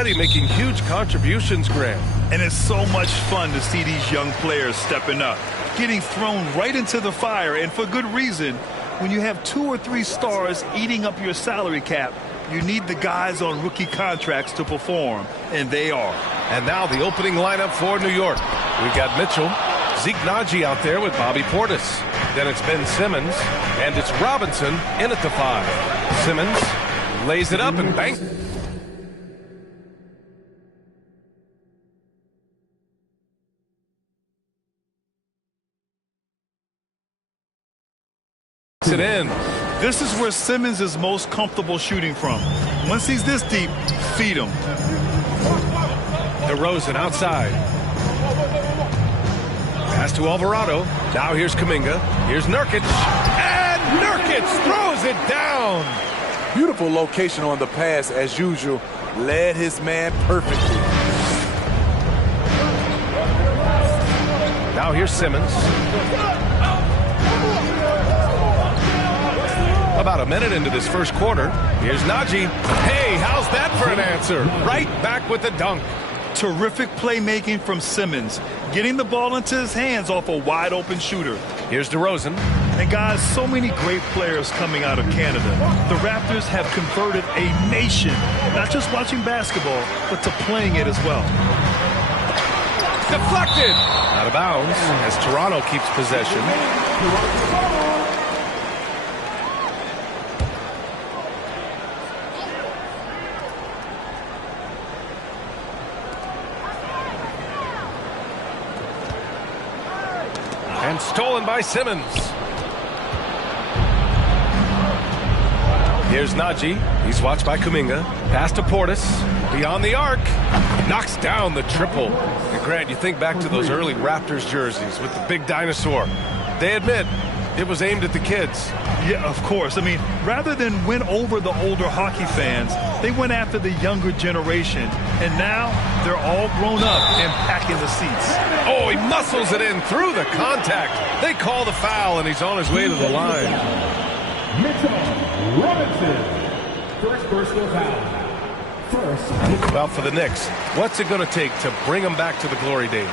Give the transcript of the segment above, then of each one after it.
already making huge contributions, Grant. And it's so much fun to see these young players stepping up, getting thrown right into the fire, and for good reason. When you have 2 or 3 stars eating up your salary cap, you need the guys on rookie contracts to perform, and they are. And now the opening lineup for New York. We've got Mitchell, Zeke Naji out there with Bobby Portis. Then it's Ben Simmons, and it's Robinson in at the 5. Simmons lays it up and banks it in. This is where Simmons is most comfortable shooting from. Once he's this deep, feed him. DeRozan outside. Pass to Alvarado. Now here's Kuminga. Here's Nurkic. And Nurkic throws it down. Beautiful location on the pass as usual. Led his man perfectly. Now here's Simmons. About a minute into this first quarter. Here's Naji. Hey, how's that for an answer? Right back with the dunk. Terrific playmaking from Simmons, getting the ball into his hands off a wide-open shooter. Here's DeRozan. And guys, so many great players coming out of Canada. The Raptors have converted a nation, not just watching basketball, but to playing it as well. Deflected. Out of bounds as Toronto keeps possession. And stolen by Simmons. Here's Naji. He's watched by Kuminga. Pass to Portis. Beyond the arc. Knocks down the triple. And Grant, you think back to those early Raptors jerseys with the big dinosaur. They admit it was aimed at the kids. Yeah, of course. I mean, rather than win over the older hockey fans, they went after the younger generation. And now they're all grown up and packing the seats. Oh, he muscles it in through the contact. They call the foul, and he's on his way to the line. Mitchell Robinson, first personal foul. Well, for the Knicks, what's it going to take to bring them back to the glory days?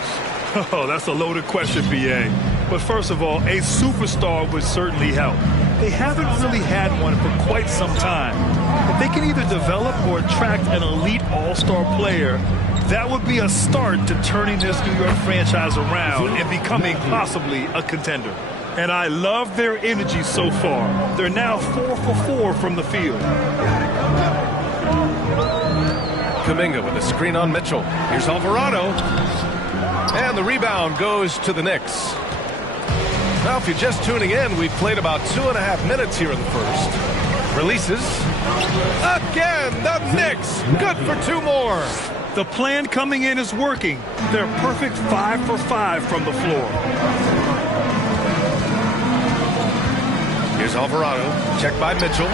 Oh, that's a loaded question, B.A. But first of all, a superstar would certainly help. They haven't really had one for quite some time. If they can either develop or attract an elite all-star player, that would be a start to turning this New York franchise around and becoming possibly a contender. And I love their energy so far. They're now 4 for 4 from the field. Kuminga with a screen on Mitchell. Here's Alvarado. And the rebound goes to the Knicks. Now, if you're just tuning in, we've played about 2.5 minutes here in the first. Releases. Again, the Knicks. Good for 2 more. The plan coming in is working. They're perfect 5 for 5 from the floor. Here's Alvarado. Checked by Mitchell.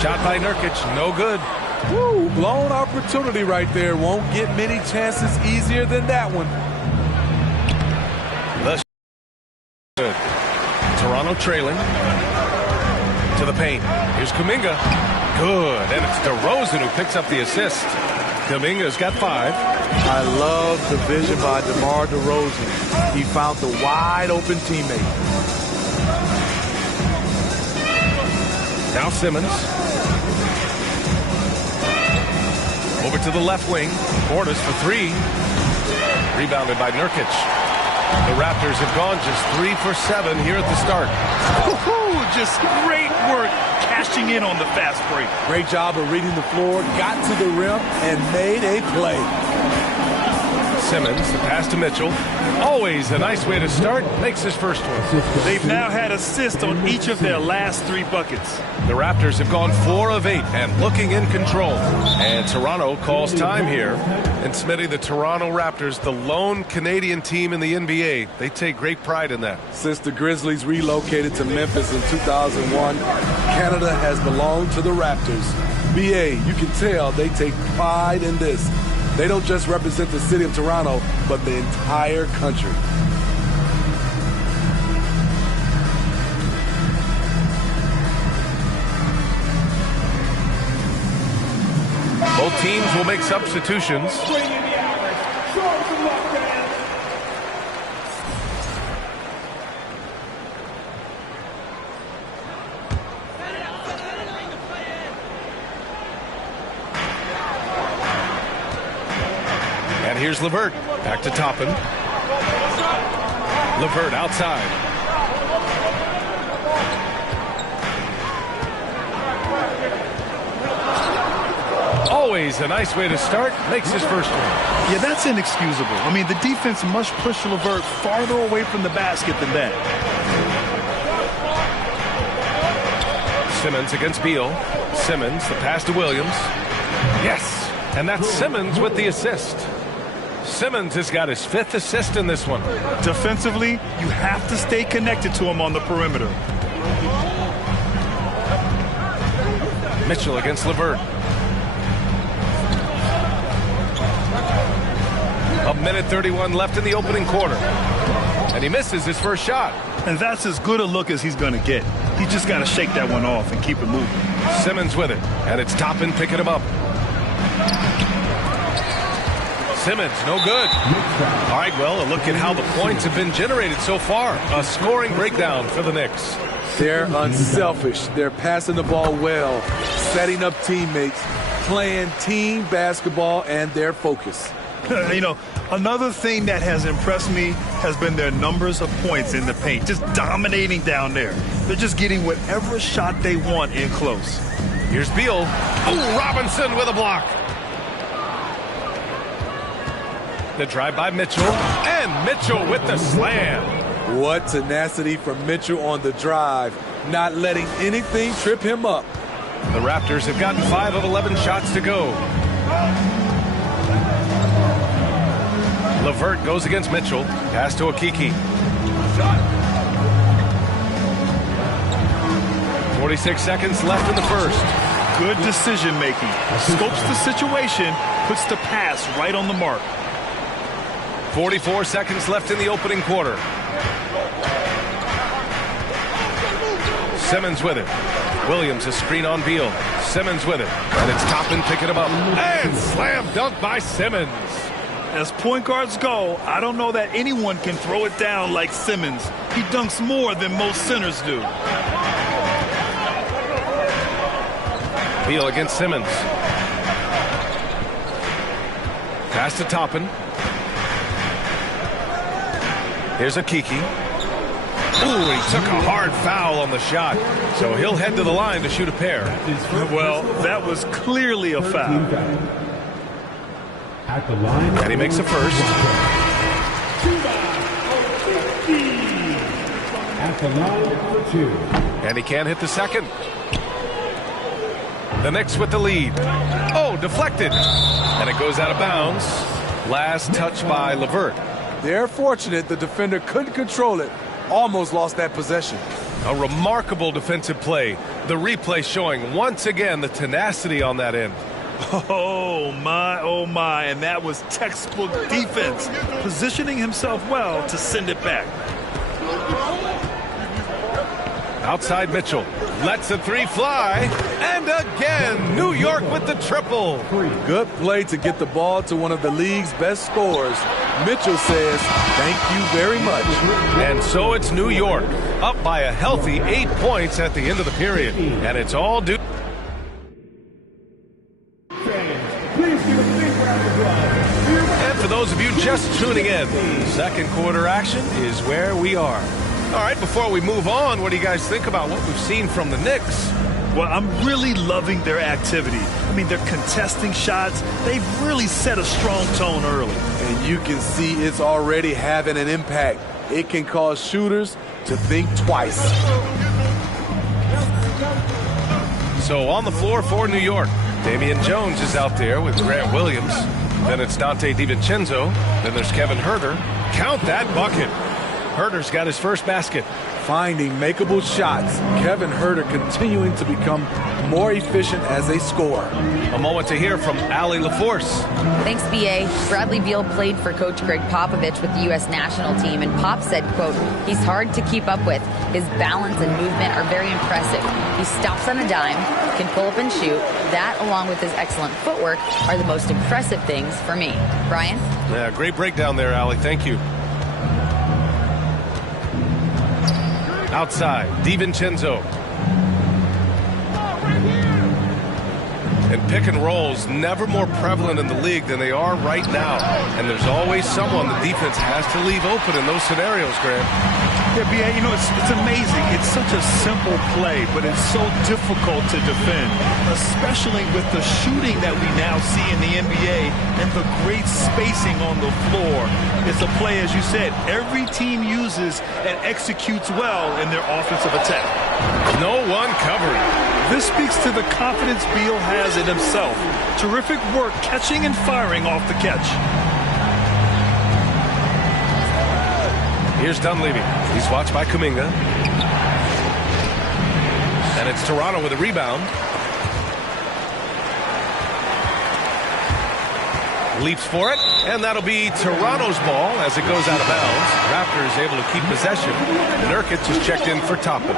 Shot by Nurkic. No good. Woo, blown opportunity right there. Won't get many chances easier than that one. Good. Toronto trailing to the paint. Here's Kuminga. Good. And it's DeRozan who picks up the assist. Kuminga's got 5. I love the vision by DeMar DeRozan. He found the wide open teammate. Now Simmons. Over to the left wing. Portis for 3. Rebounded by Nurkic. The Raptors have gone just 3 for 7 here at the start. Just great work cashing in on the fast break. Great job of reading the floor, got to the rim, and made a play. Simmons, the pass to Mitchell. Always a nice way to start. Makes his first one. They've now had assists on each of their last 3 buckets. The Raptors have gone 4 of 8 and looking in control. And Toronto calls time here. And Smitty, the Toronto Raptors, the lone Canadian team in the NBA. They take great pride in that. Since the Grizzlies relocated to Memphis in 2001, Canada has belonged to the Raptors. BA, you can tell they take pride in this. They don't just represent the city of Toronto, but the entire country. Both Both teams will make substitutions. And here's LeVert. Back to Toppin. LeVert outside. Always a nice way to start. Makes his first one. Yeah, that's inexcusable. I mean, the defense must push LeVert farther away from the basket than that. Simmons against Beal. Simmons, the pass to Williams. Yes, and that's Simmons with the assist. Simmons has got his 5th assist in this one. Defensively, you have to stay connected to him on the perimeter. Mitchell against LeVert. A minute 31 left in the opening quarter. And he misses his first shot. And that's as good a look as he's going to get. He's just got to shake that one off and keep it moving. Simmons with it. And it's Toppin picking him up. Simmons, no good. All right, well, a look at how the points have been generated so far. A scoring breakdown for the Knicks. They're unselfish. They're passing the ball well, setting up teammates, playing team basketball, and their focus. You know, another thing that has impressed me has been their numbers of points in the paint, just dominating down there. They're just getting whatever shot they want in close. Here's Beal. Oh, Robinson with a block. The drive by Mitchell, and Mitchell with the slam. What tenacity from Mitchell on the drive, not letting anything trip him up. The Raptors have gotten 5 of 11 shots to go. LeVert goes against Mitchell. Pass to Okiki. 46 seconds left in the first. Good decision making. Scopes the situation, puts the pass right on the mark. 44 seconds left in the opening quarter. Simmons with it. Williams, a screen on Beal. Simmons with it. And it's Toppin picking him up. And slam dunk by Simmons. As point guards go, I don't know that anyone can throw it down like Simmons. He dunks more than most centers do. Beal against Simmons. Pass to Toppin. Here's Okiki. Ooh, he took a hard foul on the shot. So he'll head to the line to shoot a pair. Well, that was clearly a foul. At the line. And he makes a first. At the line for 2. And he can't hit the second. The Knicks with the lead. Oh, deflected. And it goes out of bounds. Last touch by LeVert. They're fortunate the defender couldn't control it. Almost lost that possession. A remarkable defensive play. The replay showing once again the tenacity on that end. Oh my, and that was textbook defense, positioning himself well to send it back. Outside Mitchell, lets a 3 fly, and again, New York with the triple. Good play to get the ball to one of the league's best scorers. Mitchell says, thank you very much. And so it's New York, up by a healthy 8 points at the end of the period, and it's all due. And for those of you just tuning in, second quarter action is where we are. All right, before we move on, what do you guys think about what we've seen from the Knicks? Well, I'm really loving their activity. I mean, they're contesting shots. They've really set a strong tone early. And you can see it's already having an impact. It can cause shooters to think twice. So on the floor for New York, Damian Jones is out there with Grant Williams. Then it's Dante DiVincenzo. Then there's Kevin Huerter. Count that bucket. Huerter's got his first basket. Finding makeable shots. Kevin Huerter continuing to become more efficient as a scorer. A moment to hear from Allie LaForce. Thanks, B.A. Bradley Beal played for Coach Greg Popovich with the U.S. national team, and Pop said, quote, he's hard to keep up with. His balance and movement are very impressive. He stops on a dime, can pull up and shoot, That, along with his excellent footwork, are the most impressive things for me. Brian? Yeah, great breakdown there, Allie. Thank you. Outside, DiVincenzo. And pick and rolls never more prevalent in the league than they are right now. And there's always someone the defense has to leave open in those scenarios, Graham. Yeah, B.A., you know, it's amazing. It's such a simple play, but it's so difficult to defend, especially with the shooting that we now see in the NBA and the great spacing on the floor. It's a play, as you said, every team uses and executes well in their offensive attack. No one covering. This speaks to the confidence Beal has in himself. Terrific work catching and firing off the catch. Here's Dunleavy. He's watched by Kuminga. And it's Toronto with a rebound. Leaps for it, and that'll be Toronto's ball as it goes out of bounds. Raptors able to keep possession. Nurkic is checked in for Toppin.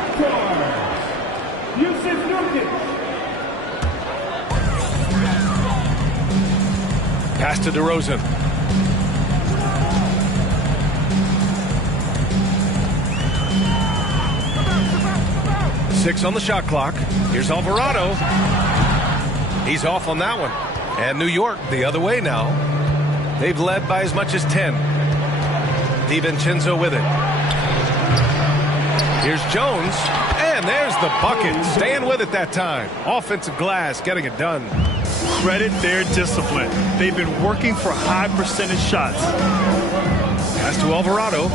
Pass to DeRozan. Six on the shot clock. Here's Alvarado. He's off on that one. And New York the other way now. They've led by as much as 10. DiVincenzo with it. Here's Jones. And there's the bucket. Staying with it that time. Offensive glass getting it done. Credit their discipline. They've been working for high percentage shots. Pass to Alvarado.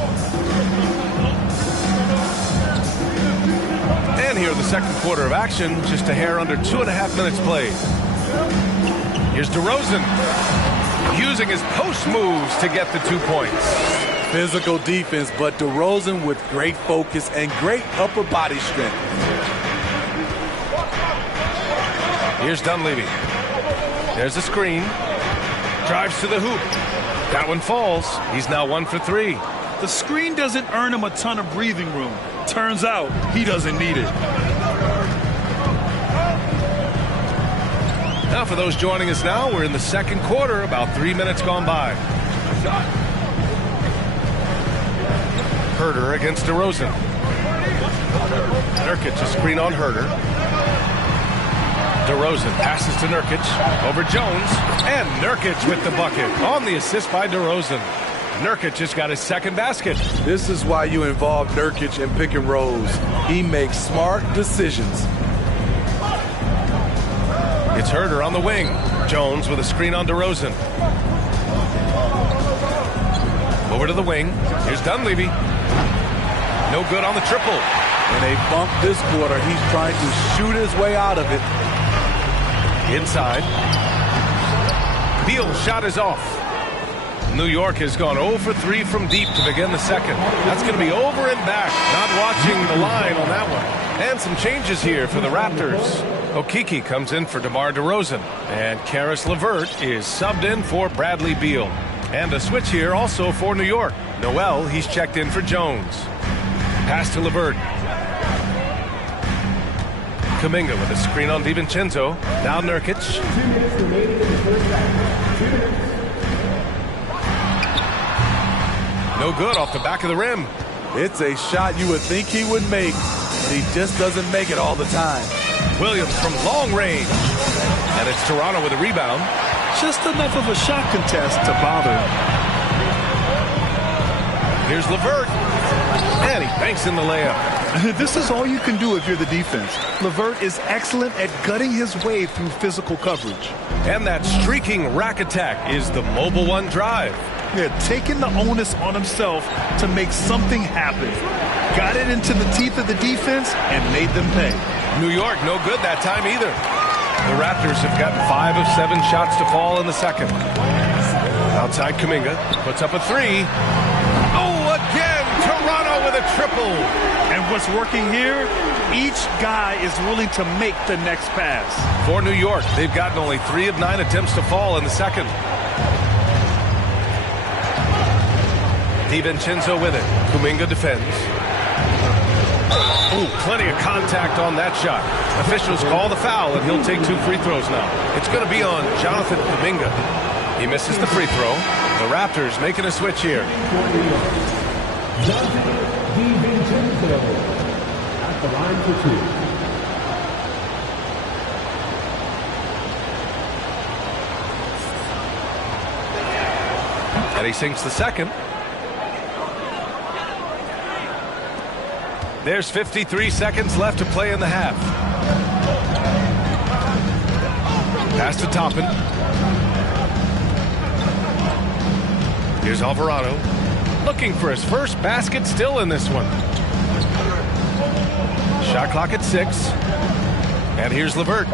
And here the second quarter of action. Just a hair under 2.5 minutes played. Here's DeRozan. Using his post moves to get the 2 points. Physical defense, but DeRozan with great focus and great upper body strength. Here's Dunleavy. There's a screen. Drives to the hoop. That one falls. He's now 1 for 3. The screen doesn't earn him a ton of breathing room. Turns out he doesn't need it. Now for those joining us now, we're in the second quarter, about 3 minutes gone by. Herter against DeRozan. Nurkic a screen on Herter. DeRozan passes to Nurkic over Jones, and Nurkic with the bucket on the assist by DeRozan. Nurkic just got his second basket. This is why you involve Nurkic in pick and rolls. He makes smart decisions. It's Herter on the wing. Jones with a screen on DeRozan. Over to the wing. Here's Dunleavy. No good on the triple. And they bumped this quarter. He's trying to shoot his way out of it. Inside. Beal's shot is off. New York has gone 0 for 3 from deep to begin the second. That's going to be over and back. Not watching the line on that one. And some changes here for the Raptors. Okeke comes in for DeMar DeRozan. And Karis LeVert is subbed in for Bradley Beal. And a switch here also for New York. Noel, he's checked in for Jones. Pass to LeVert. Kuminga with a screen on DiVincenzo. Now Nurkic. 2 minutes remaining in the first half. 2 minutes. No good off the back of the rim. It's a shot you would think he would make, but he just doesn't make it all the time. Williams from long range. And it's Toronto with a rebound. Just enough of a shot contest to bother. Here's LeVert. And he banks in the layup. This is all you can do if you're the defense. LeVert is excellent at gutting his way through physical coverage. And that streaking rack attack is the mobile one drive. Yeah, taking the onus on himself to make something happen. Got it into the teeth of the defense and made them pay. New York no good that time either. The Raptors have gotten 5 of 7 shots to fall in the second. Outside Kuminga puts up a 3. Oh, again, Toronto with a triple. And what's working here, each guy is willing to make the next pass. For New York, they've gotten only 3 of 9 attempts to fall in the second. DiVincenzo with it. Kuminga defends. Ooh, plenty of contact on that shot. Officials call the foul, and he'll take 2 free throws now. It's going to be on Jonathan Kuminga. He misses the free throw. The Raptors making a switch here. Jonathan DiVincenzo at the line for 2. And he sinks the second. There's 53 seconds left to play in the half. Pass to Toppin. Here's Alvarado. Looking for his first basket still in this one. Shot clock at 6. And here's LeVert.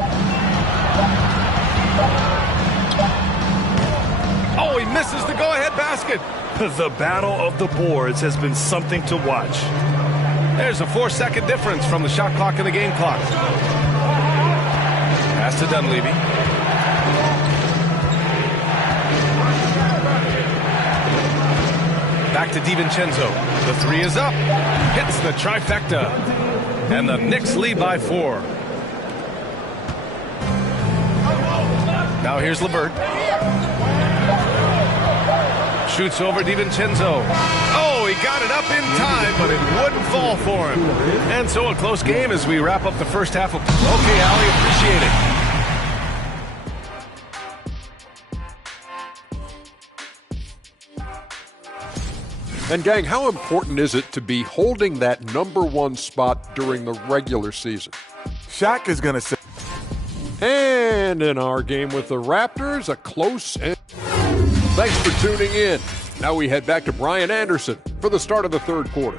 Oh, he misses the go-ahead basket. The battle of the boards has been something to watch. There's a 4-second difference from the shot clock and the game clock. Pass to Dunleavy. Back to DiVincenzo. The 3 is up. Hits the trifecta. And the Knicks lead by 4. Now here's LeVert. Shoots over DiVincenzo. Oh, he got it up in time, but it wouldn't fall for him. And so a close game as we wrap up the first half of... Okay, Allie, appreciate it. And gang, how important is it to be holding that #1 spot during the regular season? Shaq is going to say. And in our game with the Raptors, a close end. Thanks for tuning in. Now we head back to Brian Anderson for the start of the third quarter.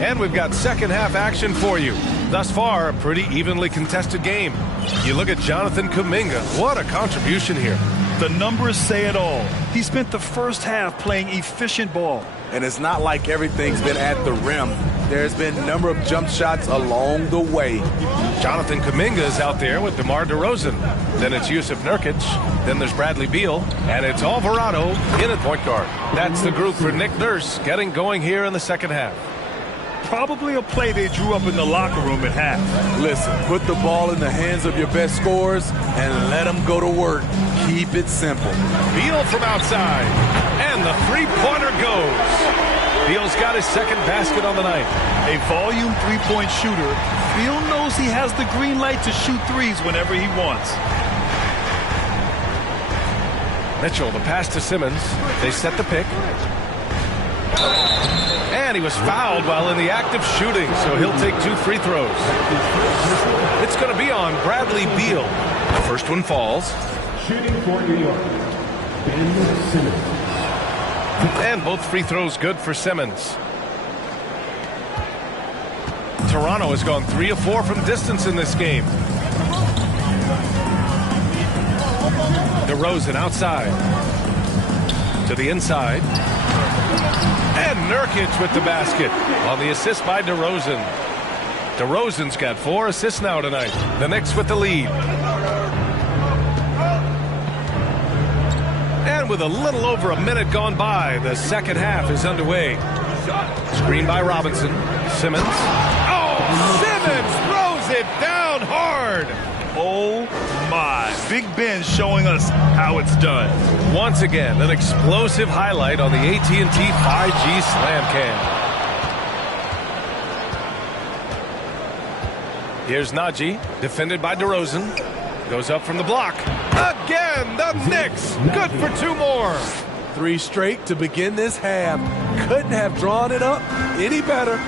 And we've got second half action for you. Thus far, a pretty evenly contested game. You look at Jonathan Kuminga. What a contribution here. The numbers say it all. He spent the first half playing efficient ball. And it's not like everything's been at the rim. There's been a number of jump shots along the way. Jonathan Kuminga is out there with DeMar DeRozan. Then it's Jusuf Nurkic. Then there's Bradley Beal. And it's Alvarado in at point guard. That's the group for Nick Nurse getting going here in the second half. Probably a play they drew up in the locker room at half. Listen, put the ball in the hands of your best scorers and let them go to work. Keep it simple. Beal from outside. And the three-pointer goes. Beal's got his second basket on the night. A volume three-point shooter. Beal knows he has the green light to shoot threes whenever he wants. Mitchell, the pass to Simmons. They set the pick. And he was fouled while in the act of shooting, so he'll take 2 free throws. It's going to be on Bradley Beal. The first one falls. Shooting for New York, Ben Simmons. And both free throws good for Simmons. Toronto has gone 3 of 4 from distance in this game. DeRozan outside. To the inside. And Nurkic with the basket on the assist by DeRozan. DeRozan's got 4 assists now tonight. The Knicks with the lead. And with a little over a minute gone by, the second half is underway. Screen by Robinson. Simmons. Oh, Simmons throws it down hard. Oh, my. Big Ben showing us how it's done. Once again, an explosive highlight on the AT&T 5G Slam Cam. Here's Najee, defended by DeRozan. Goes up from the block. Again, the Knicks. Good for 2 more. 3 straight to begin this half. Couldn't have drawn it up any better.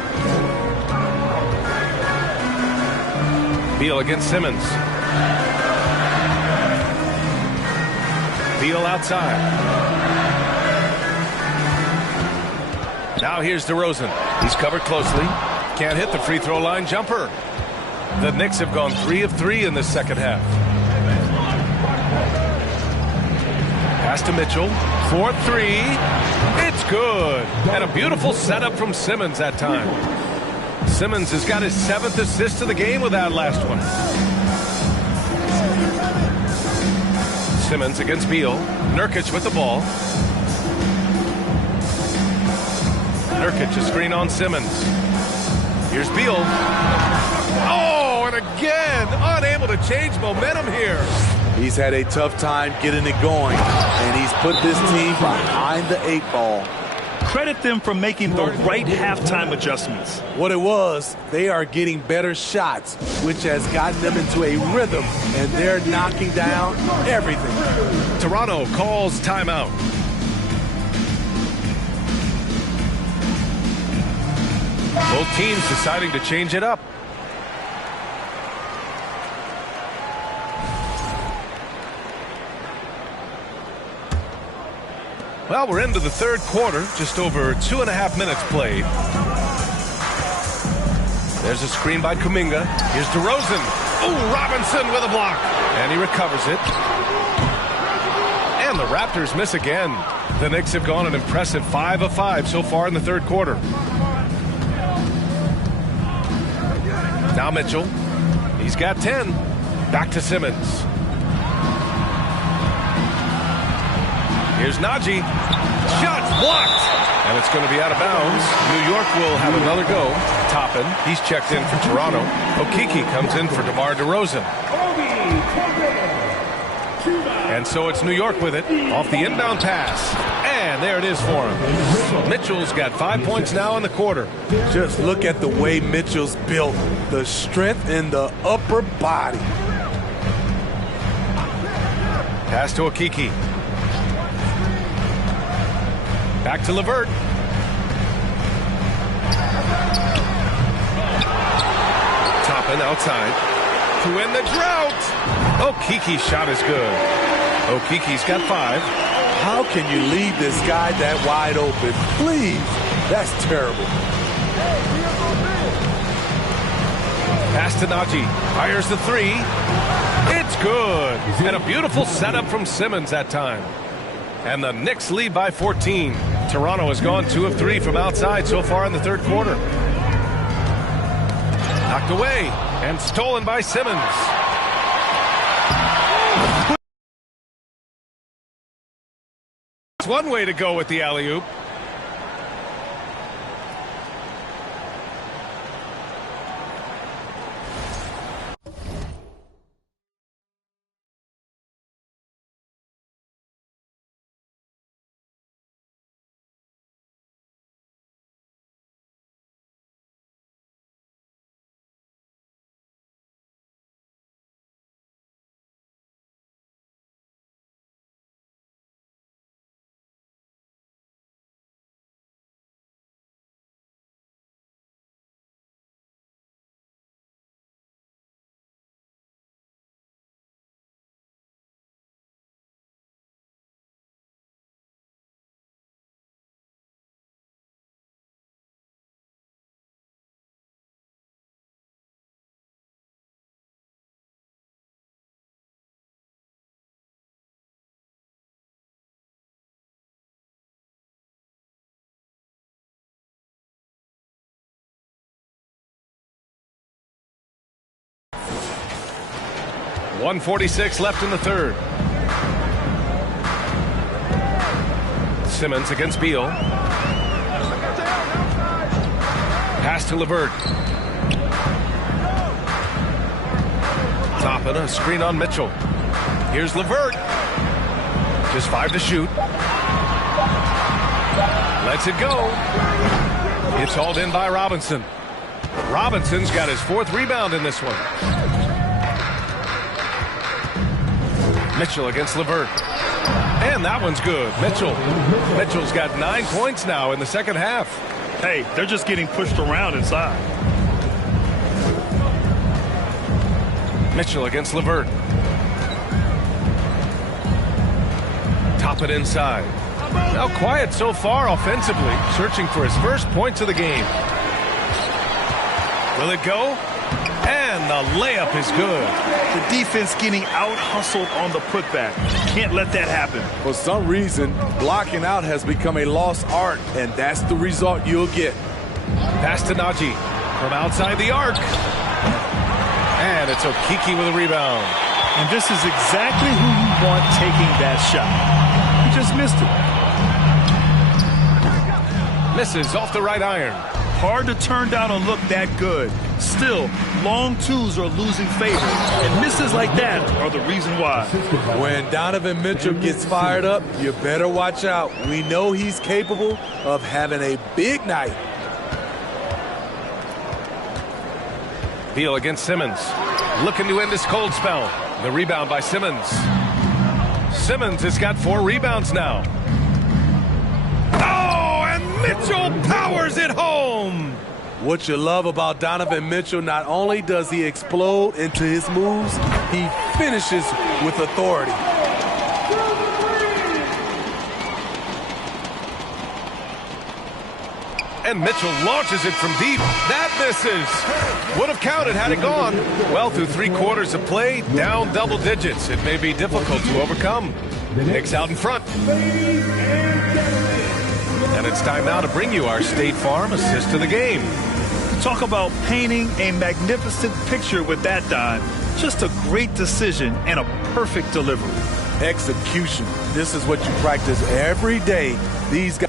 Beal against Simmons. Beal outside. Now here's DeRozan. He's covered closely. Can't hit the free throw line jumper. The Knicks have gone 3 of 3 in this second half. Pass to Mitchell. 4-3. It's good. And a beautiful setup from Simmons that time. Simmons has got his 7th assist of the game with that last one. Simmons against Beal. Nurkic with the ball. Nurkic, a screen on Simmons. Here's Beal. Oh, and again, unable to change momentum here. He's had a tough time getting it going, and he's put this team behind the 8 ball. Credit them for making the right halftime adjustments. What it was, they are getting better shots, which has gotten them into a rhythm, and they're knocking down everything. Toronto calls timeout. Both teams deciding to change it up. Well, we're into the third quarter, just over 2.5 minutes played. There's a screen by Kuminga. Here's DeRozan. Oh, Robinson with a block. And he recovers it. And the Raptors miss again. The Knicks have gone an impressive 5 of 5 so far in the third quarter. Now Mitchell. He's got 10. Back to Simmons. Here's Najee. Shot blocked. And it's going to be out of bounds. New York will have another go. Toppin, he's checked in for Toronto. Okeke comes in for DeMar DeRozan. And so it's New York with it. Off the inbound pass. And there it is for him. Mitchell's got 5 points now in the quarter. Just look at the way Mitchell's built. The strength in the upper body. Pass to Okeke. Back to LeVert. Toppin outside. To win the drought. Okeke's shot is good. Okeke's got 5. How can you leave this guy that wide open? Please. That's terrible. Pass to Najee. Fires the 3. It's good. And a beautiful setup from Simmons that time. And the Knicks lead by 14. Toronto has gone 2 of 3 from outside so far in the third quarter. Knocked away and stolen by Simmons. It's one way to go with the alley-oop. .146 left in the third. Simmons against Beal. Pass to LeVert. Toppin, a screen on Mitchell. Here's LeVert. Just 5 to shoot. Lets it go. It's hauled in by Robinson. Robinson's got his 4th rebound in this one. Mitchell against LeVert. And that one's good. Mitchell's got 9 points now in the second half. Hey, they're just getting pushed around inside. Mitchell against LeVert. Top it inside. Now quiet so far offensively, searching for his first points of the game. Will it go? And the layup is good. The defense getting out-hustled on the putback. Can't let that happen. For some reason, blocking out has become a lost art, and that's the result you'll get. Pass to Najee from outside the arc. And it's Okeke with a rebound. And this is exactly who you want taking that shot. He just missed it. Misses off the right iron. Hard to turn down a look that good. Still, long twos are losing favor, and misses like that are the reason why. When Donovan Mitchell gets fired up, you better watch out. We know he's capable of having a big night. Beal against Simmons. Looking to end this cold spell. The rebound by Simmons. Simmons has got 4 rebounds now. Oh, and Mitchell powers it home. What you love about Donovan Mitchell, not only does he explode into his moves, he finishes with authority. And Mitchell launches it from deep. That misses. Would have counted had it gone. Well, through 3 quarters of play, down double digits. It may be difficult to overcome. Knicks out in front. And it's time now to bring you our State Farm assist to the game. Talk about painting a magnificent picture with that dime. Just a great decision and a perfect delivery. Execution. This is what you practice every day. These guys.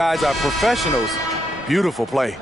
Guys are professionals. Beautiful play.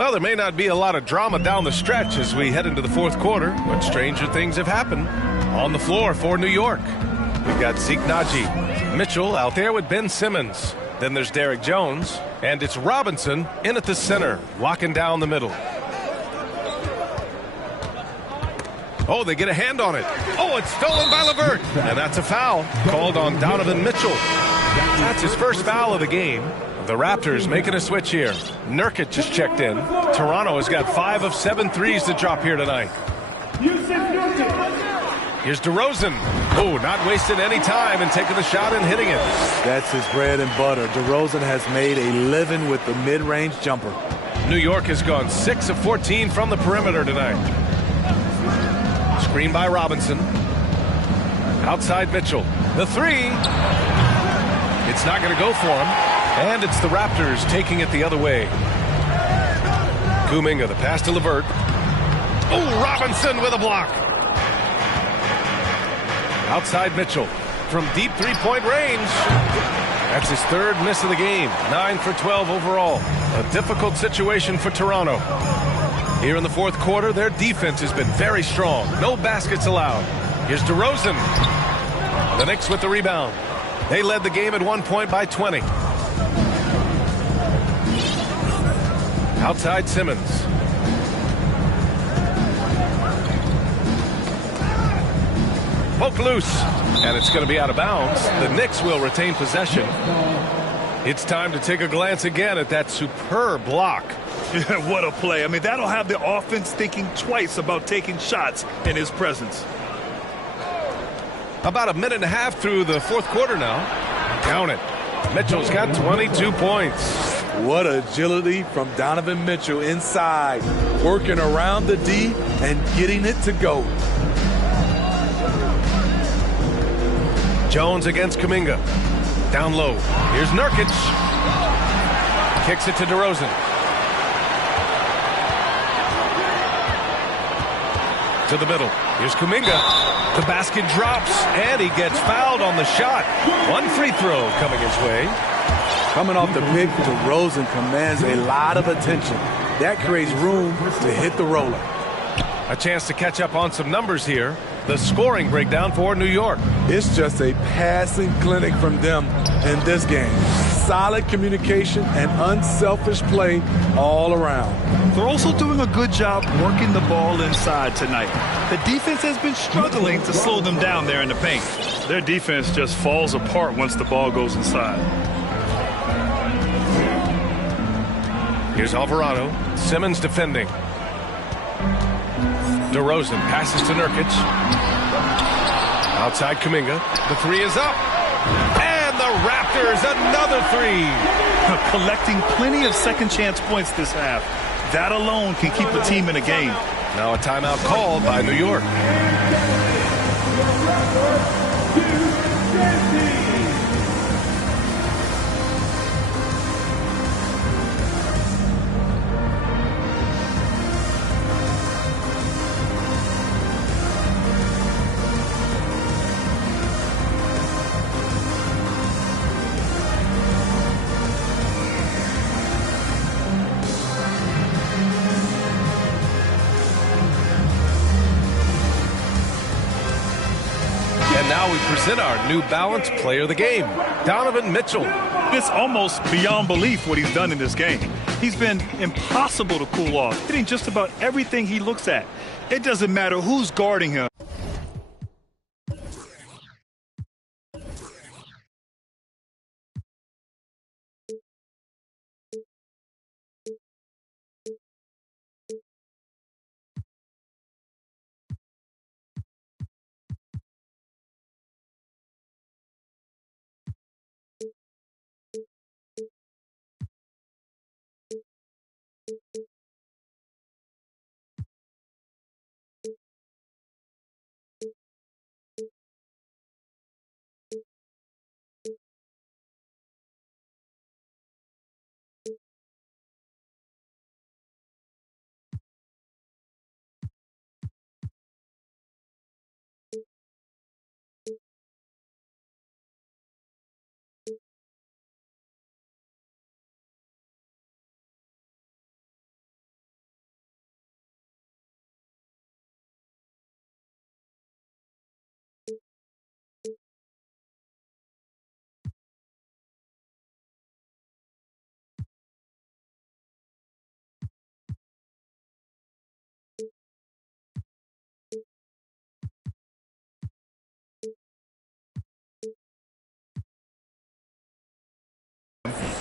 Well, there may not be a lot of drama down the stretch as we head into the fourth quarter, but stranger things have happened. On the floor for New York, we've got Zeke Naji. Mitchell out there with Ben Simmons. Then there's Derrick Jones, and it's Robinson in at the center, locking down the middle. Oh, they get a hand on it. Oh, it's stolen by LeVert, and that's a foul called on Donovan Mitchell. That's his first foul of the game. The Raptors making a switch here. Nurkic just checked in. Toronto has got 5 of 7 threes to drop here tonight. Here's DeRozan. Oh, not wasting any time and taking the shot and hitting it. That's his bread and butter. DeRozan has made a living with the mid-range jumper. New York has gone 6 of 14 from the perimeter tonight. Screen by Robinson. Outside Mitchell. The three. It's not going to go for him. And it's the Raptors taking it the other way. Kuminga, the pass to LeVert. Oh, Robinson with a block. Outside Mitchell from deep three-point range. That's his third miss of the game. 9 for 12 overall. A difficult situation for Toronto. Here in the fourth quarter, their defense has been very strong. No baskets allowed. Here's DeRozan. The Knicks with the rebound. They led the game at 1 point by 20. Outside Simmons. Poke loose. And it's going to be out of bounds. The Knicks will retain possession. It's time to take a glance again at that superb block. What a play. I mean, that'll have the offense thinking twice about taking shots in his presence. About a minute and a half through the fourth quarter now. Count it. Mitchell's got 22 points. What agility from Donovan Mitchell inside, working around the D and getting it to go. Jones against Kuminga. Down low. Here's Nurkic. Kicks it to DeRozan. To the middle. Here's Kuminga. The basket drops, and he gets fouled on the shot. One free throw coming his way. Coming off the pick, DeRozan commands a lot of attention. That creates room to hit the roller. A chance to catch up on some numbers here. The scoring breakdown for New York. It's just a passing clinic from them in this game. Solid communication and unselfish play all around. They're also doing a good job working the ball inside tonight. The defense has been struggling to slow them down there in the paint. Their defense just falls apart once the ball goes inside. Here's Alvarado. Simmons defending. DeRozan passes to Nurkic. Outside Kuminga. The three is up. And the Raptors, another three. Collecting plenty of second chance points this half. That alone can keep a team in a game. Now a timeout called by New York. Now we present our New Balance Player of the Game, Donovan Mitchell. It's almost beyond belief what he's done in this game. He's been impossible to cool off, hitting just about everything he looks at. It doesn't matter who's guarding him.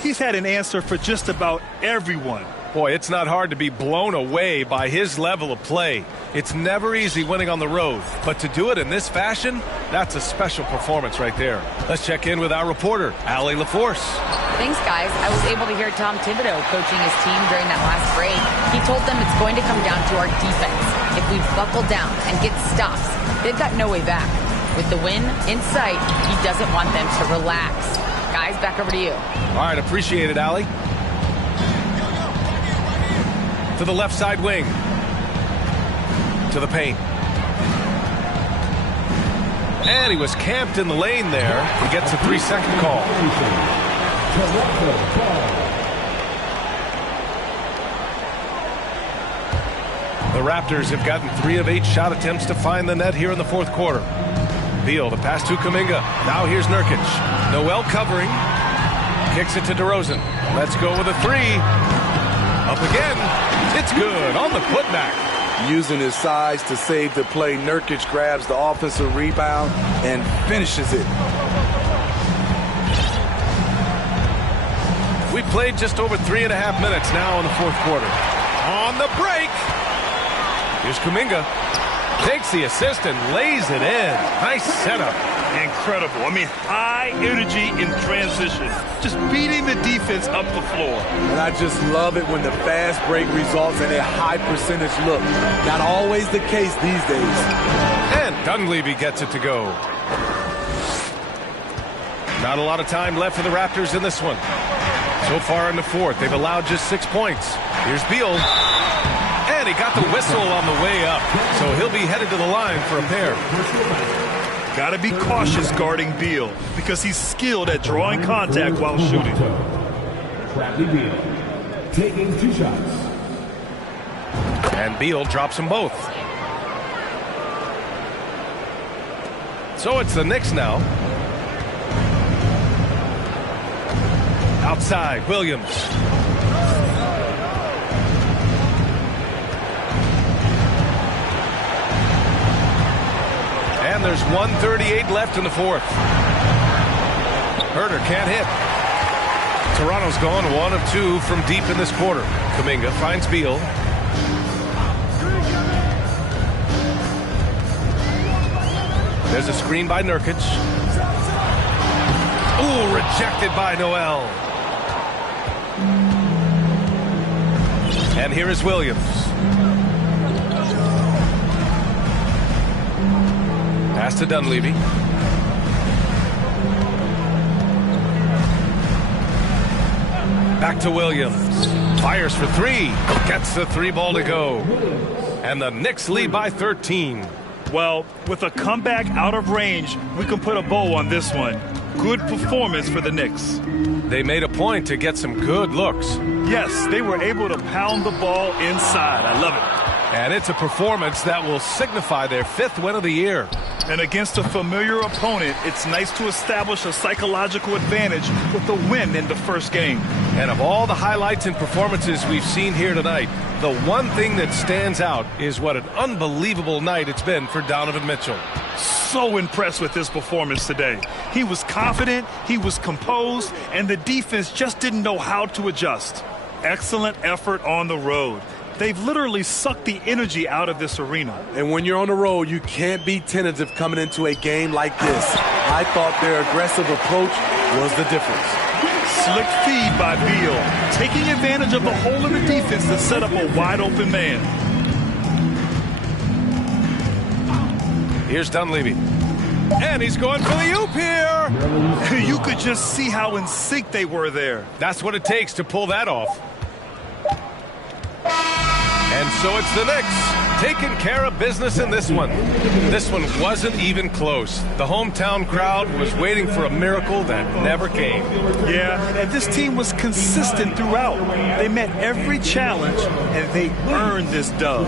He's had an answer for just about everyone. Boy, it's not hard to be blown away by his level of play. It's never easy winning on the road, but to do it in this fashion, that's a special performance right there. Let's check in with our reporter, Allie LaForce. Thanks, guys. I was able to hear Tom Thibodeau coaching his team during that last break. He told them it's going to come down to our defense. If we buckle down and get stops, they've got no way back. With the win in sight, he doesn't want them to relax. Guys, back over to you. All right, appreciate it, Allie. To the left side wing. To the paint. And he was camped in the lane there. He gets a 3-second call. The Raptors have gotten 3 of 8 shot attempts to find the net here in the fourth quarter. Beal, the pass to Kuminga. Now here's Nurkic. Noel covering. Kicks it to DeRozan. Let's go with a 3. Up again. It's good on the putback. Using his size to save the play, Nurkic grabs the offensive rebound and finishes it. We played just over 3.5 minutes now in the fourth quarter. On the break. Here's Kuminga. Takes the assist and lays it in. Nice setup. Incredible. I mean, high energy in transition. Just beating the defense up the floor. And I just love it when the fast break results in a high percentage look. Not always the case these days. And Dunleavy gets it to go. Not a lot of time left for the Raptors in this one. So far in the fourth, they've allowed just 6 points. Here's Beal. And he got the whistle on the way up. So he'll be headed to the line for a pair. Got to be cautious guarding Beal because he's skilled at drawing contact while shooting. Bradley Beal taking 2 shots. And Beal drops them both. So it's the Knicks now. Outside, Williams. And there's 1:38 left in the fourth. Herter can't hit. Toronto's gone 1 of 2 from deep in this quarter. Kuminga finds Beal. There's a screen by Nurkic. Ooh, rejected by Noel. And here is Williams. Pass to Dunleavy. Back to Williams. Fires for 3. Gets the 3 ball to go. And the Knicks lead by 13. Well, with a comeback out of range, we can put a bow on this one. Good performance for the Knicks. They made a point to get some good looks. Yes, they were able to pound the ball inside. I love it. And it's a performance that will signify their 5th win of the year. And against a familiar opponent, it's nice to establish a psychological advantage with the win in the first game. And of all the highlights and performances we've seen here tonight, the one thing that stands out is what an unbelievable night it's been for Donovan Mitchell. So impressed with his performance today. He was confident, he was composed, and the defense just didn't know how to adjust. Excellent effort on the road. They've literally sucked the energy out of this arena. And when you're on the road, you can't be tentative coming into a game like this. I thought their aggressive approach was the difference. Slick feed by Beal, taking advantage of the hole in the defense to set up a wide-open man. Here's Dunleavy. And he's going for the oop here. You could just see how in sync they were there. That's what it takes to pull that off. And so it's the Knicks taking care of business in this one. This one wasn't even close. The hometown crowd was waiting for a miracle that never came. Yeah, and this team was consistent throughout. They met every challenge, and they earned this dub.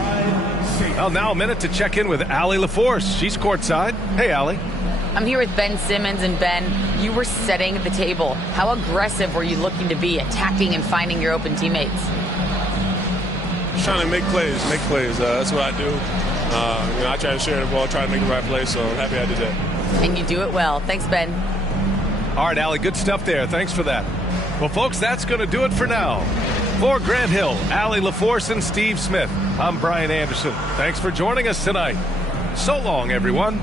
Well, now a minute to check in with Allie LaForce. She's courtside. Hey, Allie. I'm here with Ben Simmons, and Ben, you were setting the table. How aggressive were you looking to be, attacking and finding your open teammates? Trying to make plays. That's what I do. I try to share the ball, try to make the right play, so I'm happy I did that. And you do it well. Thanks, Ben. All right, Allie, good stuff there. Thanks for that. Well, folks, that's going to do it for now. For Grant Hill, Allie LaForce, and Steve Smith, I'm Brian Anderson. Thanks for joining us tonight. So long, everyone.